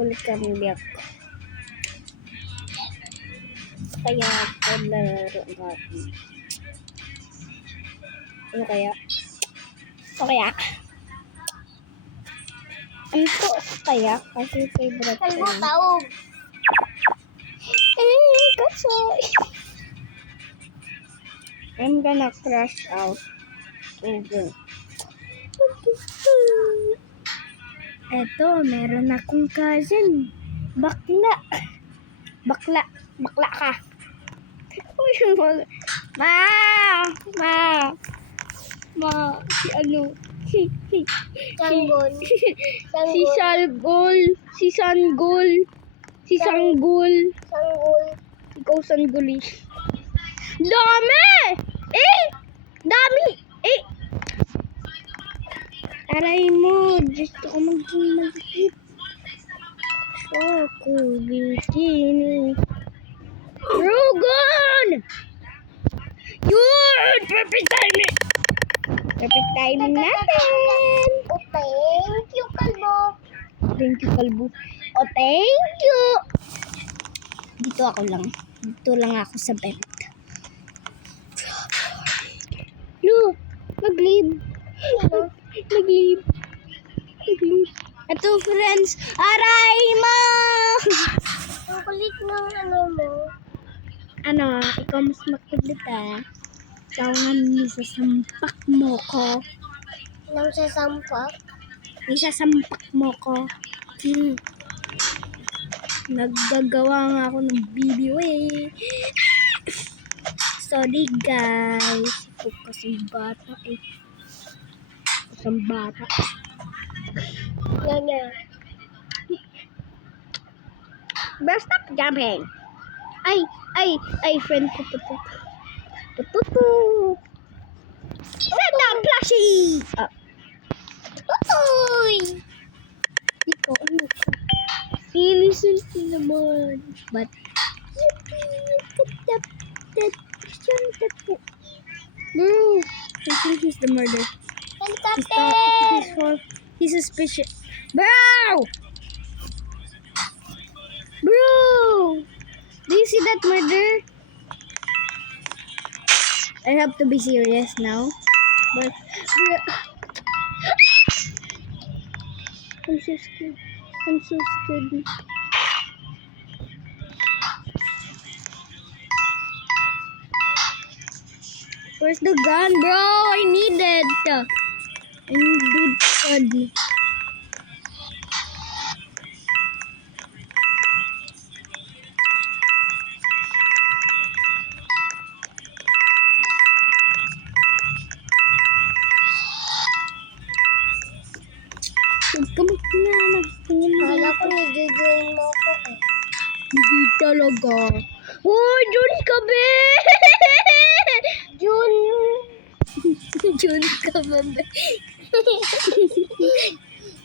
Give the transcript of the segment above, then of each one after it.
ulit kami biyak. Kaya paglaro natin. Ano kaya? Ano kaya? Ano to kaya? Kasi favorite ko Kalbo yun. taog. Kasoy. I'm gonna crash out. Okay. Eto, meron akong cousin. Bakla. Bakla. Bakla ka. Uy, Ma! Ma! Ma! Si ano? Sanggol. Si Salgol. Si Sanggol. Si Sanggol. Sanggol. Ikaw Sanggol. Dami! Eh! Dami! Eh! Aray mo. Gusto ko maging mag-hit. Ako bikini. Rugon! Yun! Perfect timing! Perfect timing natin! Oh, thank you, kalbo. Thank you, kalbo. Oh, thank you! Dito ako lang. Dito lang ako sa bed. No! Mag-leave. Mag-leave. Mag-leave. Ito, friends. Aray mo! Ang kulit ng ano mo. Ano, ikaw mas makulit Ikaw nga nisasampak mo ko. Nang sasampak. Nisasampak mo ko. Naggagawa nga ako ng video Sorry guys. Ito kasing bata Kasing bata. Ganyan. But stop jumping. Ay, friend ko. Pututu. Set up, plushie. Uy! Ikaw, ano ka? Listen ko naman. But, no, I think he's the murderer. He's suspicious. Bro! Do you see that murder? I have to be serious now. But, I'm so scared. Where's the gun, bro? I need it. I need gun. Kala ko nag-join mo ako eh. Hindi talaga. Oh, Jun ka be! Jun Jun ka ba be?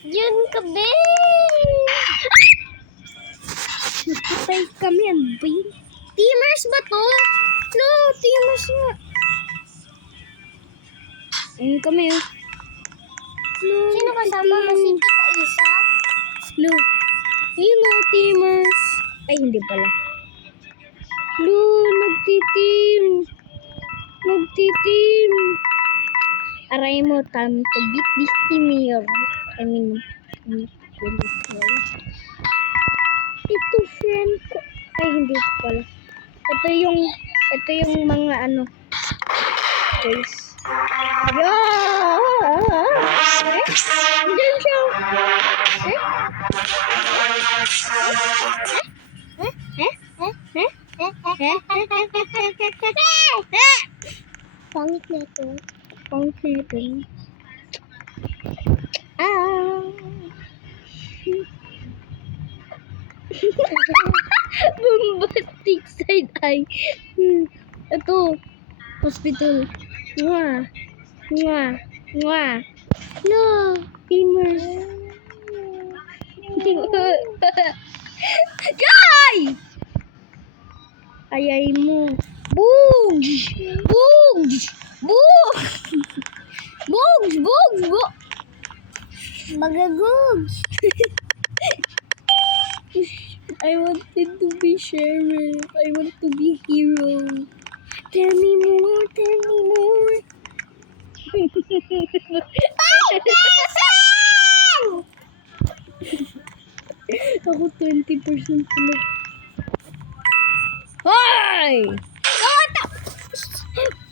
Jun ka be! Napatay kami, ano ba yun? Teamers ba to? No, teamers nga. Ayun kami. No, Sino kasama mo? Si Tita Isa? No. Ayun o, teamers. Ay, hindi pala. No, Nagtitim. Aray mo, time to beat this team here. I mean, ito friend ko. Ay, hindi pala. Ito yung mga ano. Guys. Diyan siya. Pangit na ito. Pangkitin. Bombastic side eye. Ito. Hospital. Mwah. No. Teamers. Guy! Ayay mo. Bugs! Magagogs! sheriff. I want to be a hero. Tell me more, tell me more. Ako 20% pala. Hoy!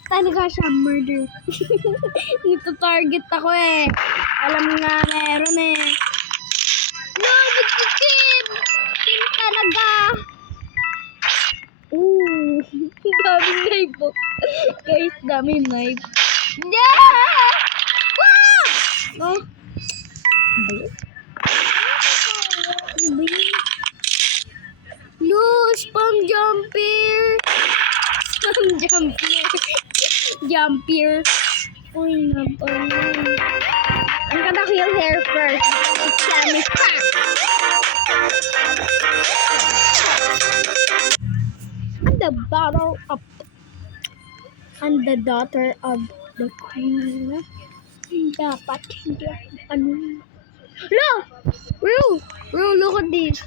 Talaga siya murder. Nito-target ako eh. Alam nga meron eh. No, but you Kim! Kim talaga! Ooh, daming knife po. Guys, daming knife. Yeah! Wow! Oh. Ano ba yun? No, spam jumper! Spam jumper! Jumper! Uy, napala. I'm gonna heal hair first. Yummy. I'm the bottle of... I'm the daughter of the queen. Dapat hindi ako ano. Look! Bro, look at this.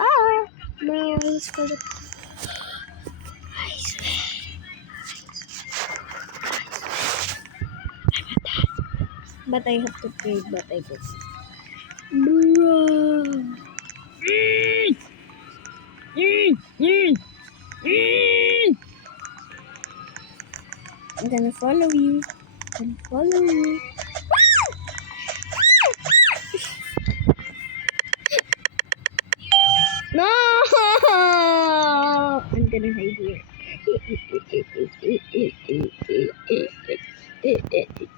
Ah! Bro, let's go to... But I have to pray, but I don't. Bro! I'm gonna follow you. I'm gonna follow you. No! I'm gonna hide here.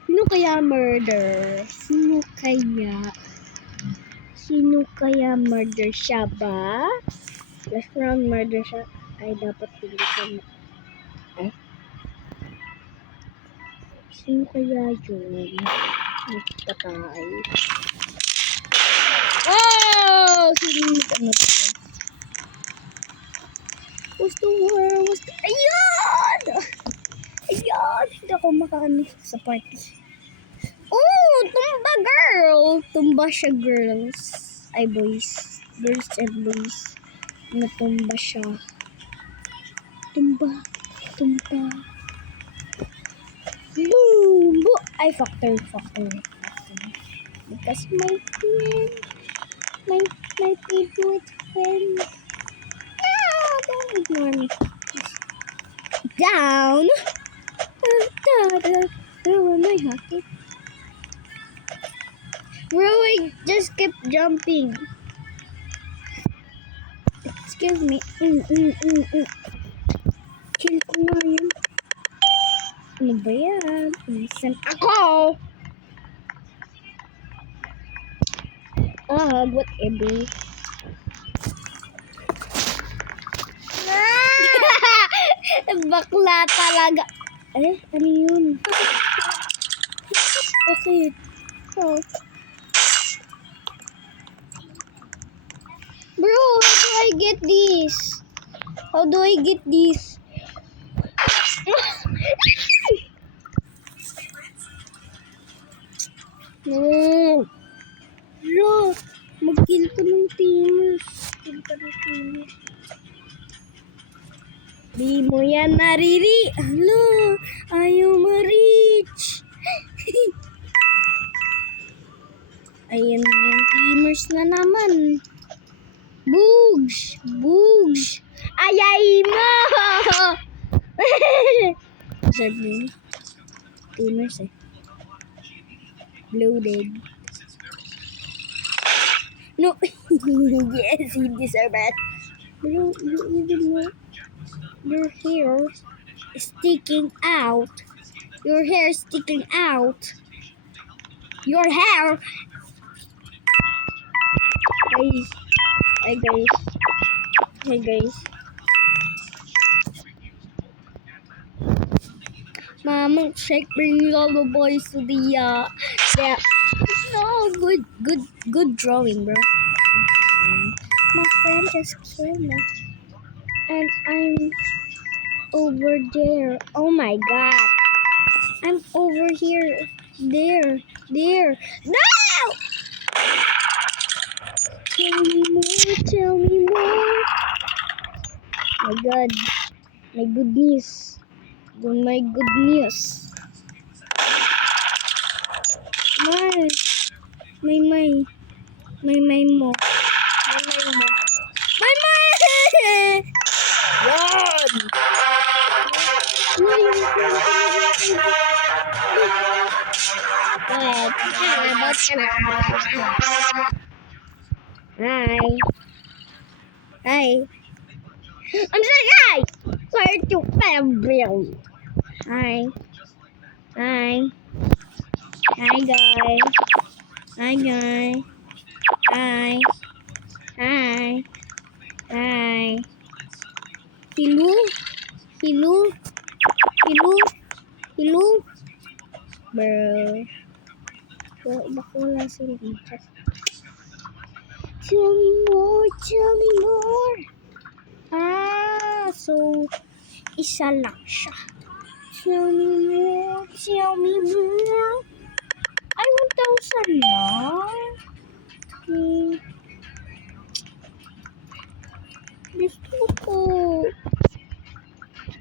Sino kaya murder? Sino kaya murder siya ba? Last round murder siya. Ay, dapat pilitan. Eh? Sino kaya yun? Nagtatay. Oh! Sino ano to? What's the word? Ayun! Ayun! Hindi ako makaano sa party. Oh! Tumba girl! Tumba siya girls. Ay boys. Girls and boys. Natumba siya. Tumba. Boom! Boom! Ay, factor. Because my friend. My favorite friend. Don't ignore me. Down. Where am I happy? Bro, I just kept jumping. Excuse me. Kill ko nga yun. Ano ba yan? Nasaan ako? Whatever. Bakla talaga. Eh, ano yun? Bakit? Oh. Bro, how do I get this? How do I get this? No. Bro, mag-kill ko ng teamers. Di mo yan mariri. Alo, ayaw ma-reach. Ayan yung teamers na naman. Boogs. Ayay mo. Sabi teamers eh. Loaded. No. Yes, he deserves it. Bro, you even know your hair is sticking out. Your hair is sticking out. Your hair. Hey guys. Mama, shake brings all the boys to the yeah. No, good drawing, bro. My friend just killed me, and I'm over there. Oh my god, I'm over here. There. No! Tell me more. My God. My good news. Oh my good news. May. May. May mo. May. Yan! What? Hi. Hi. I'm sorry, hi! Where to Fabriel? Hi. Hi. Hi, guys. Hi, guys. Hi. Hi. Hi. Hello? Hello? Hello? Hello? Bro. Baka wala sila dito. Tell me more, tell me more. So, isa lang siya. Tell me more, tell me more. Ay, 1,000 lang. Gusto ko.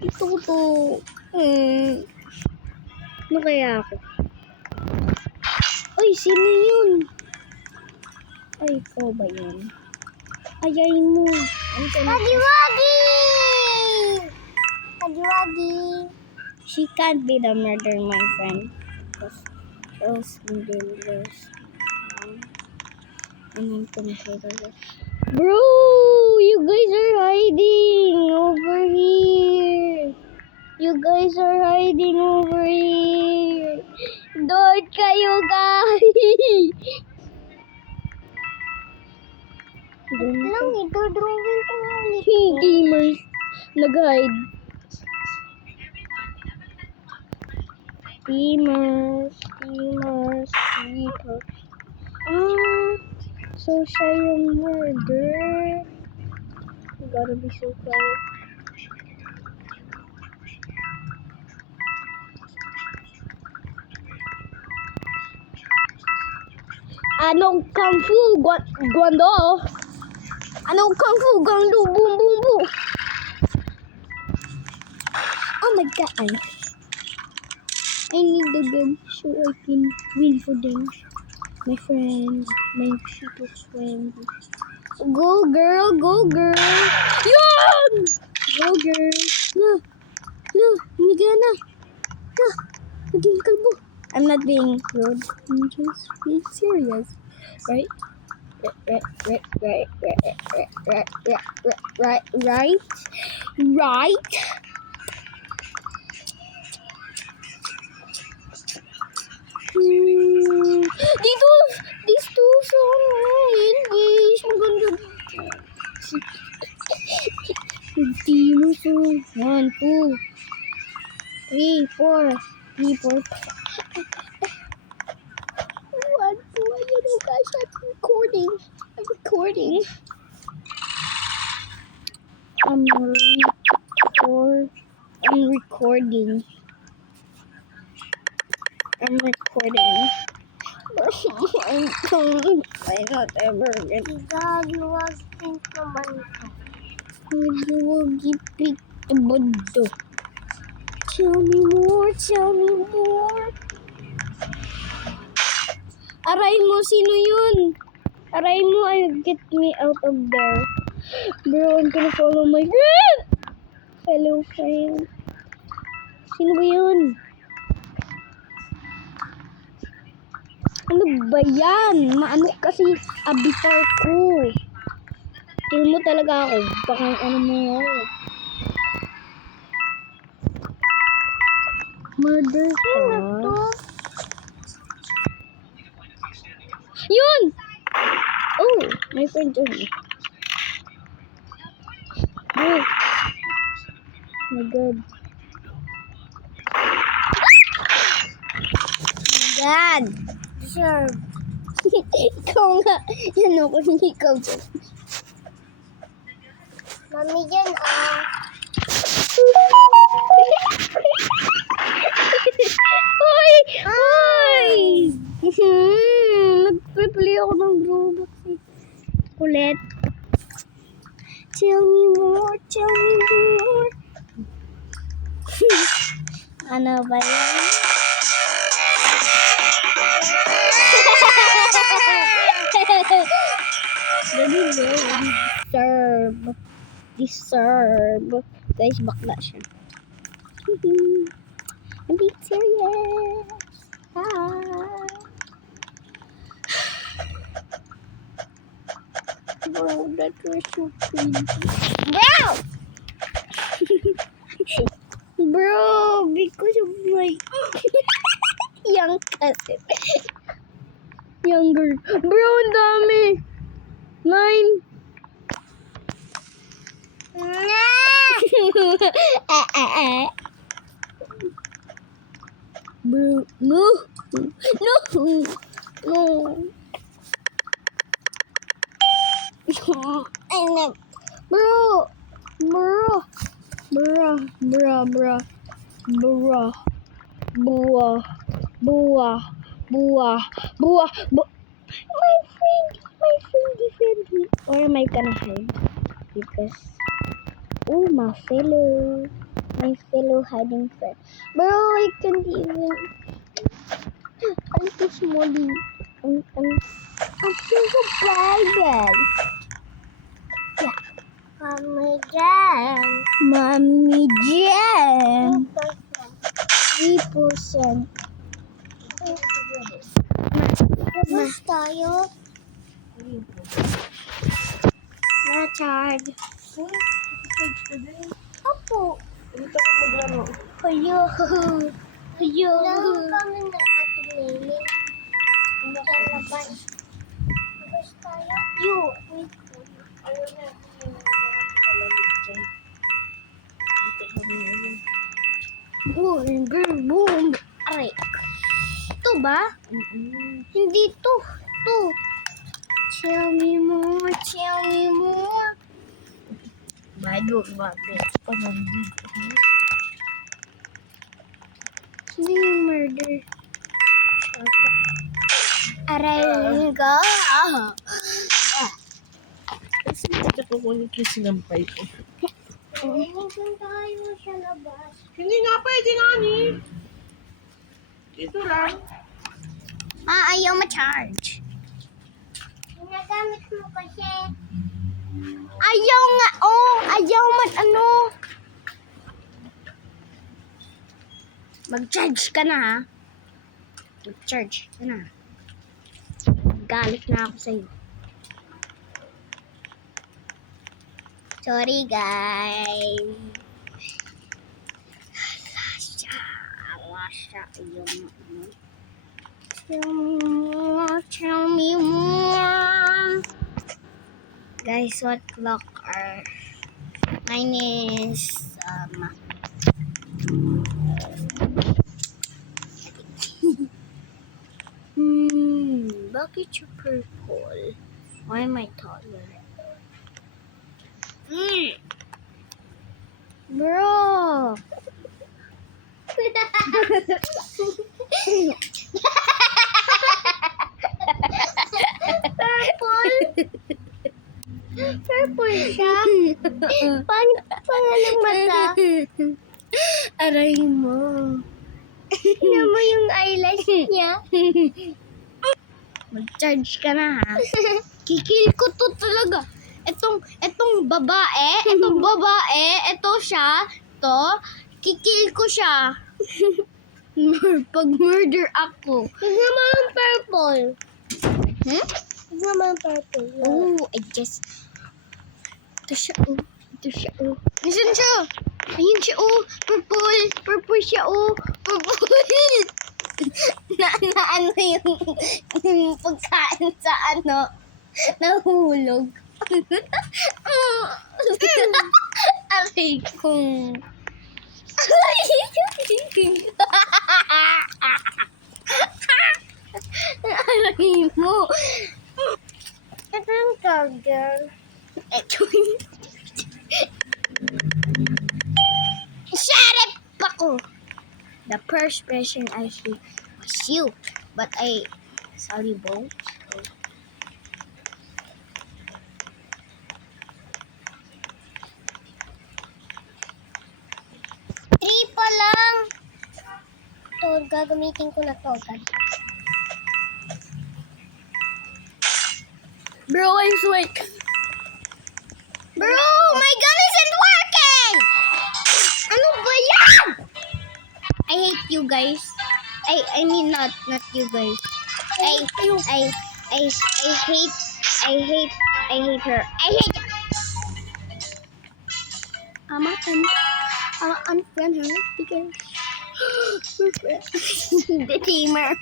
Gusto ko to. Ano kaya ako? Ay, sino yun? Ay, ikaw ba yun? Ayay mo. Wagi! Wagi! She can't be the murderer, my friend. Because else we will lose. And I'm consider this. Bro, you guys are hiding over here. You guys are hiding over here. Doon kayo, guys. Doon Lang, ito drawing ko ulit. gamers nag-hide. Steamers. So siya yung murder. You gotta be so quiet. Anong kung fu guando? Anong kung fu guando? Boom boom boom. Oh my god. I need the gun so I can win for them. My friends, my super friends. Go girl, go girl. Yan! Go girl. Humiga na. Naging kalbo. I'm not being rude. I'm just being serious. Right? Right? Dito sa amin, guys. Maganda. Dito sa 1, 2, 3, 4. 3, 4. 1, 2. You know, guys, I'm recording. I'm recording. I'm not ever gonna. Gagawa pink naman ito. Nag-iwagipit the bundo. Tell me more, tell me more. Aray mo, sino yun? Aray mo, get me out of there. Bro, I'm gonna follow my girl. Hello, friend. Sino ba yun? Ano ba yan? Maano kasi abitar ko. Kill mo talaga ako. Baka ano mo ako. Murder ka? Yun! Oh, my friend yun. Oh. My God. My God. Sure. Ikaw nga. Yan ako, hindi ikaw dyan. Mami dyan, Hoy! Hoy! Nag-play ako ng Roblox. Ulit. Tell me more, tell me more. Ano ba yan? Deserve. Guys, bakla siya. I'm being serious. Bro, that was so crazy. Bro! Bro, because of my young cousin. Younger. Bro, ang dami. 9. Bro, no. No. No. I know. Bro. Bro. Bro. Bro. Bro. Bro. Bua. Bua. Bua. Bua. My friend defend me. Or am I gonna hide? Because my fellow hiding friend. Bro, I can't even. I'm too small. I'm too private. Yeah. Mommy Jam. 3%. Mas tayo. Richard. Opo. Dito ka maglaro. Hello. Hello. Laro kami na Ate Lily. Sa labas. Labas tayo. You. Ayaw na. Malamig dyan. Dito kami ano. Boom, boom, boom. Aray. Ito ba? Hindi to. To. Tell me more, tell me more. Bado, bakit? Pa nandito. Hindi yung murder. Aray ka. Kasi hindi ko kunin yung sinampay ko. Minsan tayo sa labas. Hindi nga pwede nga ni. Dito lang. Ayaw ma-charge. Ginagamit mo kasi. Ayaw nga, oh. Ayaw man, ano. Mag-charge ka na, ha. Mag-charge ka na. Galit na ako sa'yo. Sorry, guys. Lasya. Yung, tell me more. Guys, what clock are? Mine is, bakit yung purple? Why am I taller? Bro! Purple siya? Pangalang mata? Aray mo. Tignan mo yung eyelash niya. Mag-charge ka na, ha? Kikil ko to talaga. Etong babae, ito siya, kikil ko siya. Pag murder ako. Tignan mo yung purple. Hmm? Tignan mo yung purple. Oh, I just... Ito siya, oh. Nasaan siya? Ayun siya, oh. Purple. Purple siya, oh. Purple. na ano yung pagkain sa ano, nahulog. Aray kong. Aray mo. Ito yung charger. Ito Shut up, Paco! The first person I see was you, but I sorry, bro. So, gagamitin ko na to. Bro, I swear. Bro, my gun isn't working! Ano ba yan? I hate you guys. I mean not you guys. I hate her. I hate I'ma unfriend her because we're friends. The teamer.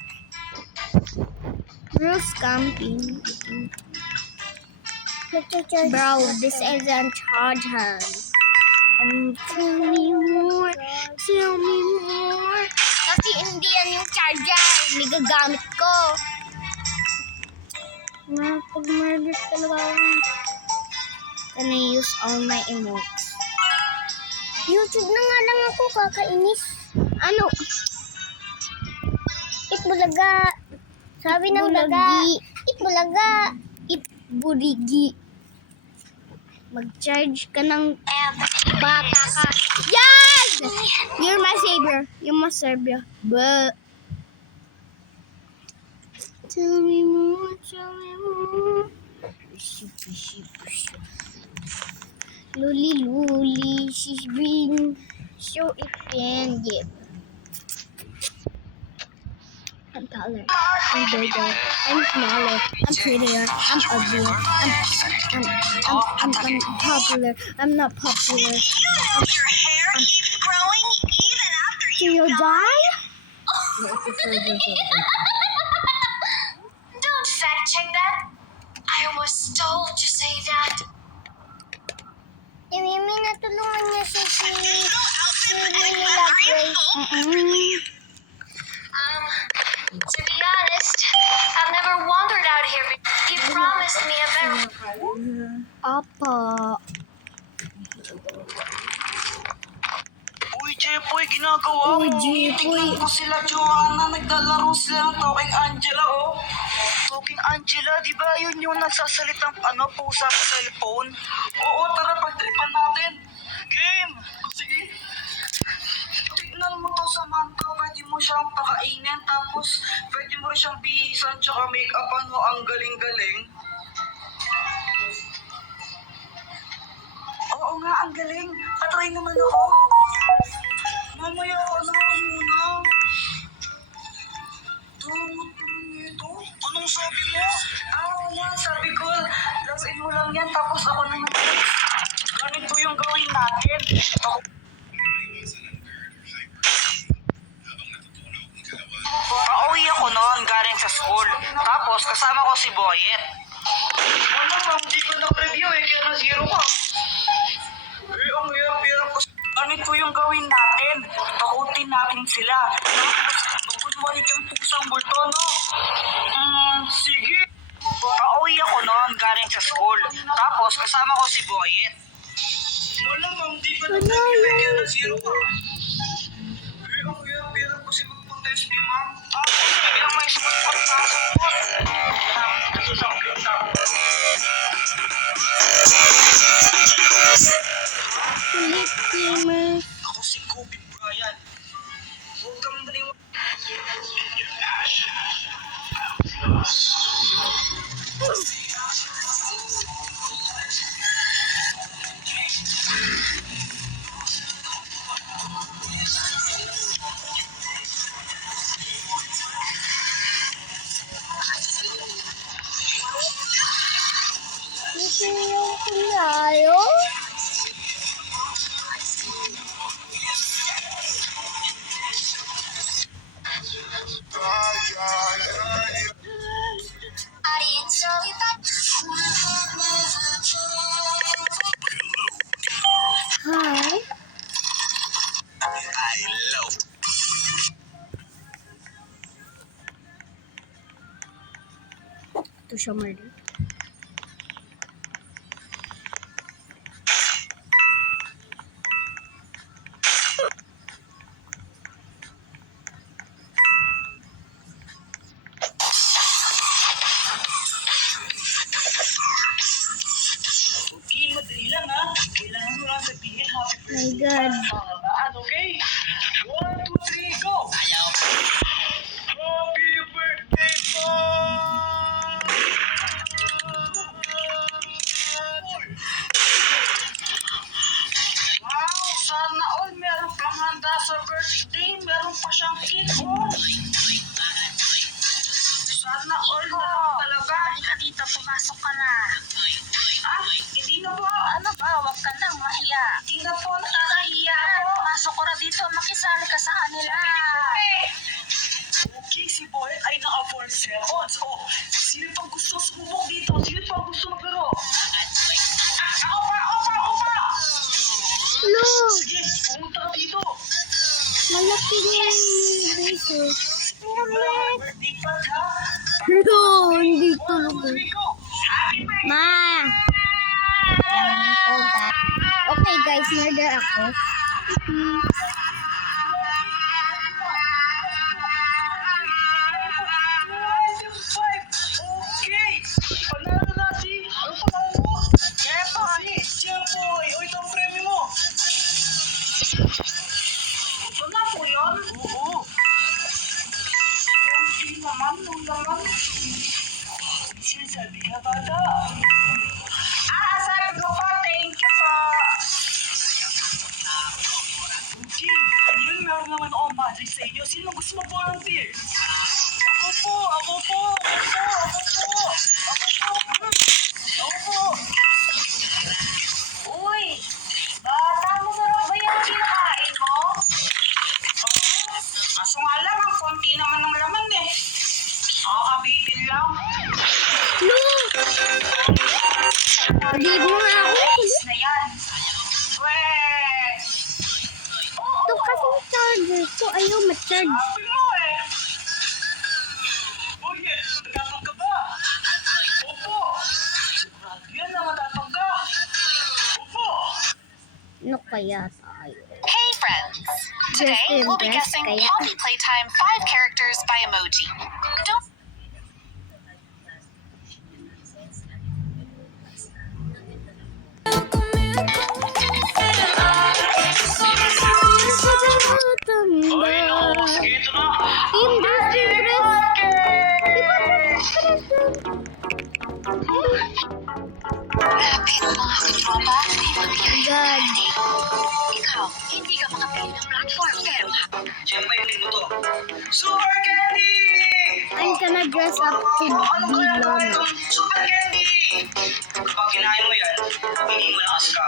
Bro, camping. Bro, this isn't charger. Tell me more. Tell me more. Kasi hindi yan yung charger. Nigagamit ko. Pag-murder talaga ako. Can I use all my emotes? YouTube na nga lang ako, kakainis. Ano? Itbulaga. Sabi ng laga. Itbulaga. Itburigi. Mag-charge ka ng bata ka. Yan! You're my savior. You're my savior. But tell me more, tell me more. Luli, she's been so offended. I'm taller, I'm bigger, I'm smaller, I'm prettier, I'm uglier, I'm popular, I'm not popular. Your hair keeps growing even after Do you die? Don't fact check that. I was told to say that. Yung may natulungan niya si Nila Are you Grace. full? To be honest, I've never wandered out here. You promised me a better. Apa. Uy, Jepoy, ginagawa mo. Uy, Jepoy. Tingnan mo sila, Joanna. Naglalaro sila ng Talking Angela, oh. Talking Angela, di ba yun yung nagsasalitang pusa sa cellphone? Oo, tara, pagtripan natin. Game! Sige. Tignan mo to, Samantha. Pwede mo siyang pakainin, tapos pwede mo rin siyang bihisan, tsaka make-upan mo. Ang galing-galing. Oo nga, ang galing. Patry naman ako. Mamaya ako na ako muna. Tungot naman nito. Anong sabi mo? Wala, sabi ko, laruin mo lang yan, tapos ako naman. Ganito yung gawin natin. Pauwi ako noon galing sa school. Tapos kasama ko si Boyet. Wala ma'am, di ko na-review kaya na-zero ka. Ang hirap-hirap ko. Ganito yung gawin natin. Takutin natin sila. Tapos magpunwalik ang pusang bulto, no? Sige. Pauwi ako noon galing sa school. Tapos kasama ko si Boyet. Wala ma'am, di ko na-review kaya na-zero ka. Ang hirap-hirap ko si mag-contest ni ma'am. Tapos biglang may sumunod na sumunod. Susakit na. Kulit teamer. Ako si Kobe Bryant. Huwag kang naliwa. Ito yung kunyayo. Hi. Ito siya murder. Okay, madali lang ha. Kailangan mo lang sabihin happy My God. birthday. Okay? 1, 2, 3, go! Malaki yung beso. Birthday pa ka. No, hindi tulog. Happy birthday! Ma! Okay guys, murder ako. Okay! Panalo na si... Ano panalo mo? Jeffoy! Jeffoy! O, ito ang premyo mo! Ito na po yun? Oo. Hindi naman, nung naman. Sinasabi ka bata. Sabi ko po, thank you po. Okay, ayun, meron naman akong magic sa inyo. Sino gusto mag-volunteer? Ako po, ako po, ako po, ako po, ako po. Uy, bata, masarap ba yung kinakain mo? Kaso nga lang, ang konti naman ng laman eh. Kakabitin lang. No! Leave mo nga ako. Ayos na yan. Weh! Ito kasing charger ko. Ayaw ma-charge. Sabi mo eh. Oh yes, matapang ka ba? Opo. Sigurado yan na matapang ka. Opo. Ano kaya tayo? Hey friends! Today Just we'll be impressed guessing kaya. Poppy Playtime 5 characters by emoji. Don't Ay, naku, sige ito na. Happy na mga katropa. God. Ikaw, hindi ka makapili ng platform pero Siyempre, hindi mo to. Super Candy! I'm gonna dress up to be Lona. Super Candy! Kapag kinain mo yan, hindi mo lakas ka.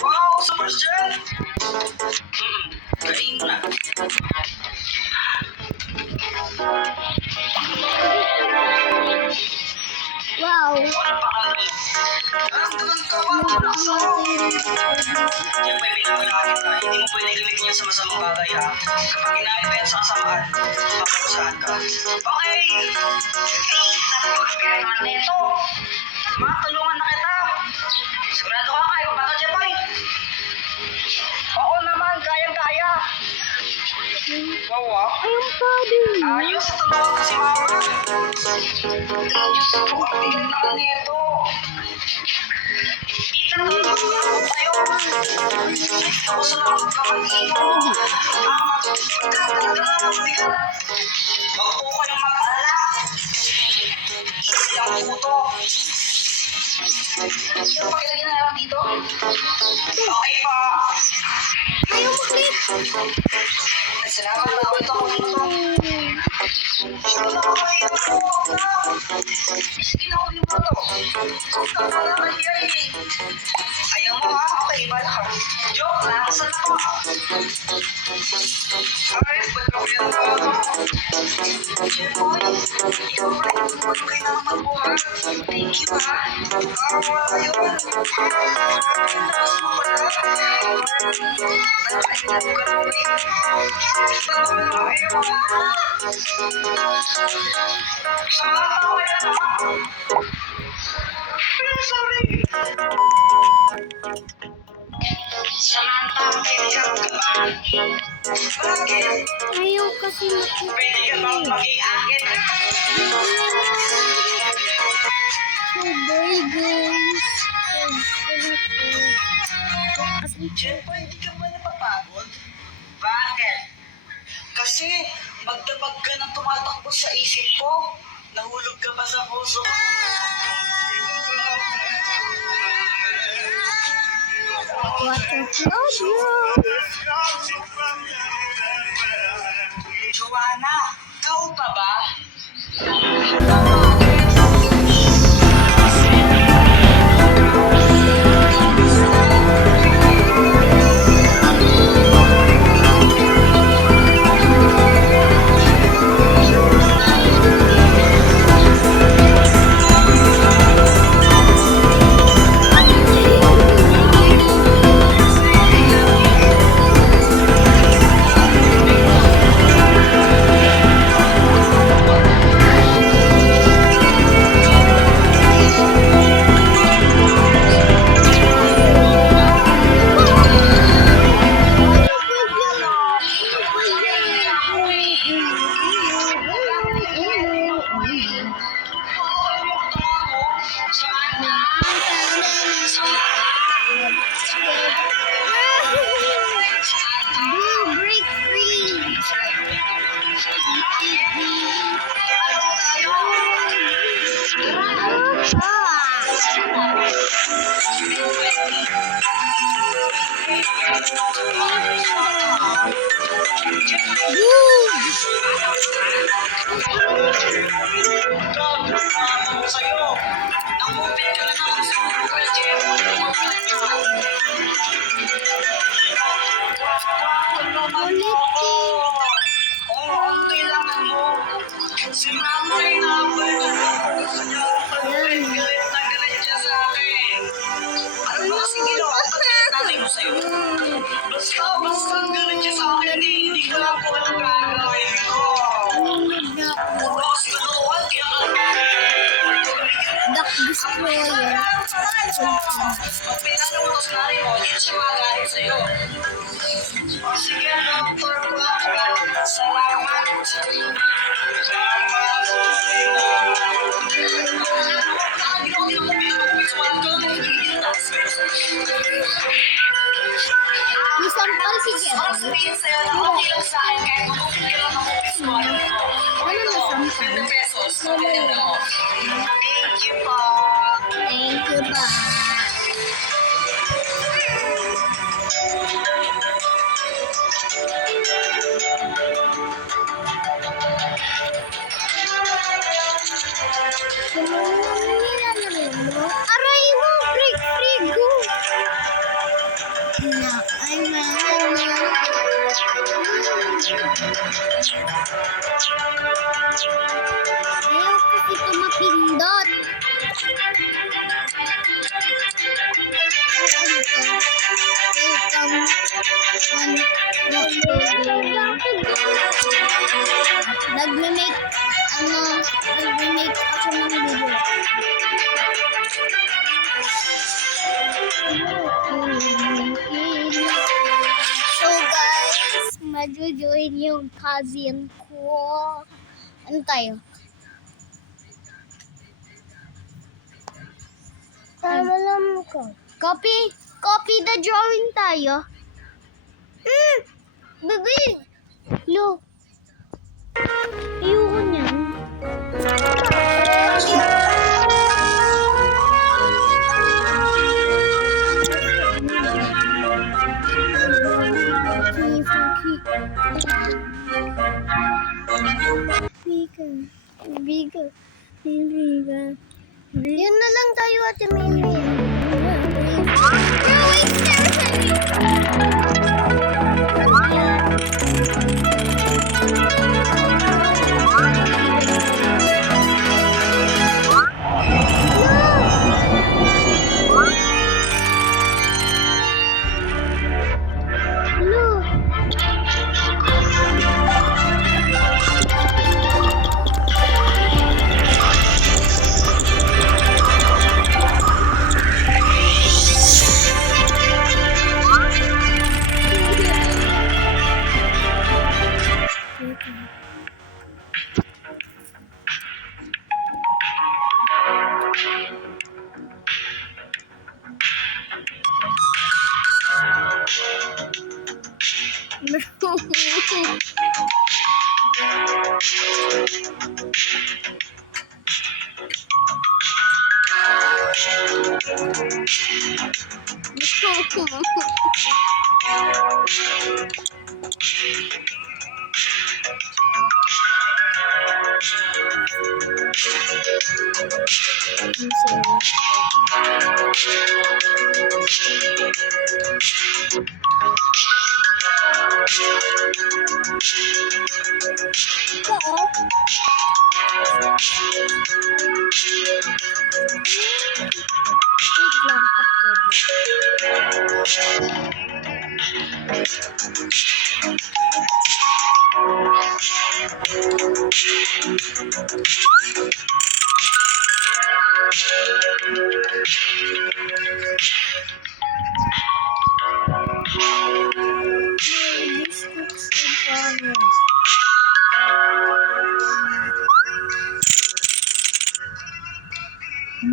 Wow, Super Jen! Kain mo na. Wow. Ano pangalan mo? Naramdaman ko ang lakas ako. Siyempre, pinapalakit na. Hindi mo pwede gamitin yan sa masamang bagay, ha? Kapag kinain mo yan sa kasamaan, mapapasahan ka. Okay! Napakapira naman nito. Matulungan na kita. Sigurado ka kaya ko ba ito, Jepoy? Oo naman, kayang-kaya. Wow, ah. Ayun pa din. Ayos, tulungan ka si Mama. Diyos ko, ang bigat naman nito. Itatulungan ko tayo. Ako sa mga kapatid mo. Pagkakalaga ng bigat. Huwag po kayong mag-alala. Easy ang puto. Yung pakilagyan na lang dito. Okay pa. Ayaw maklit. Salamat na ako ito kung ito. Wala kayo po. Sige na ako dito to. Wala kayo eh. Ayaw mo ha? Okay, bala ka. Joke lang. Saan ako? Ay, ba't ka kaya na ako? Jepoy, ikaw pa rin kung kailangan magbuhat. Thank you ha. Wala yun. Taas mo pala. Nakailan ko na rin. Sorry. Samantha, pwede kang kumain. Bakit? Ayaw kasi maklit. Pwede ka bang maging akin? So bye guys. Kasi Jepoy, hindi ka ba napapagod? Bakit? Kasi magdamag ka ng tumatakbo sa isip ko. Nahulog ka pa sa puso ko. water flow. Joanna, ikaw pa ba? Ako sa'yo. Nakupit ka na naman siguro kay Jeff. Ulit Oo, kailangan mo. Si mama ay nakapal na lang. Gusto niya ako galit na galit siya sa akin. Ano ba kasing ginawa ko ng tatay mo sa'yo? Basta galit siya sa akin, hindi ko lang po ang gagawin ko. Huwag kasi kaluwan, kaya Duck Destroyer. pag pinano mo sa nanay mo, hindi siya magalit sa'yo. O sige, Dr. Black, salamat. Salamat sa'yo. Nisampal si Jeff. Para sabihin sa'yo na okay lang sa akin kahit mamupit ka lang ng office mo. Ano nasampal? 20 pesos. Pagkakita mo. Thank you po. Thank you ba? Aray mo! Break free! Go! Na, ay ayaw kasi ito mapindot. Nagme-make ako ng video. So guys, majo-join yung cousin ko. Ano tayo? Tama lang ko. Copy the drawing tayo. Baby! Lo. Ayoko niyan. Biga. Yun na lang tayo, Ate Mimi.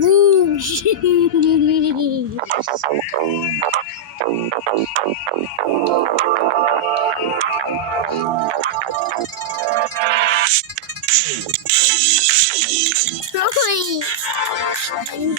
Boom! Uy! Ang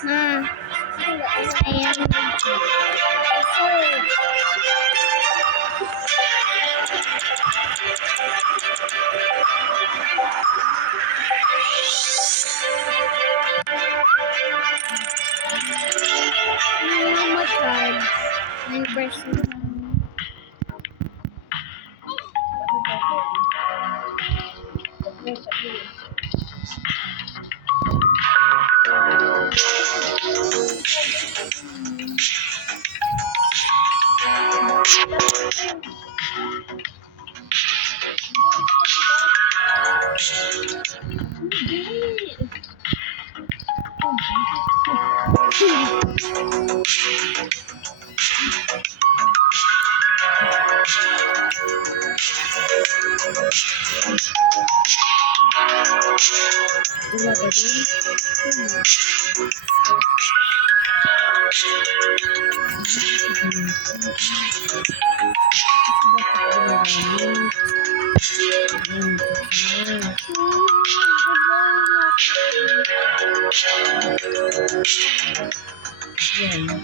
Ma, sayang. Matag. 9%. Wala pa din. Yan.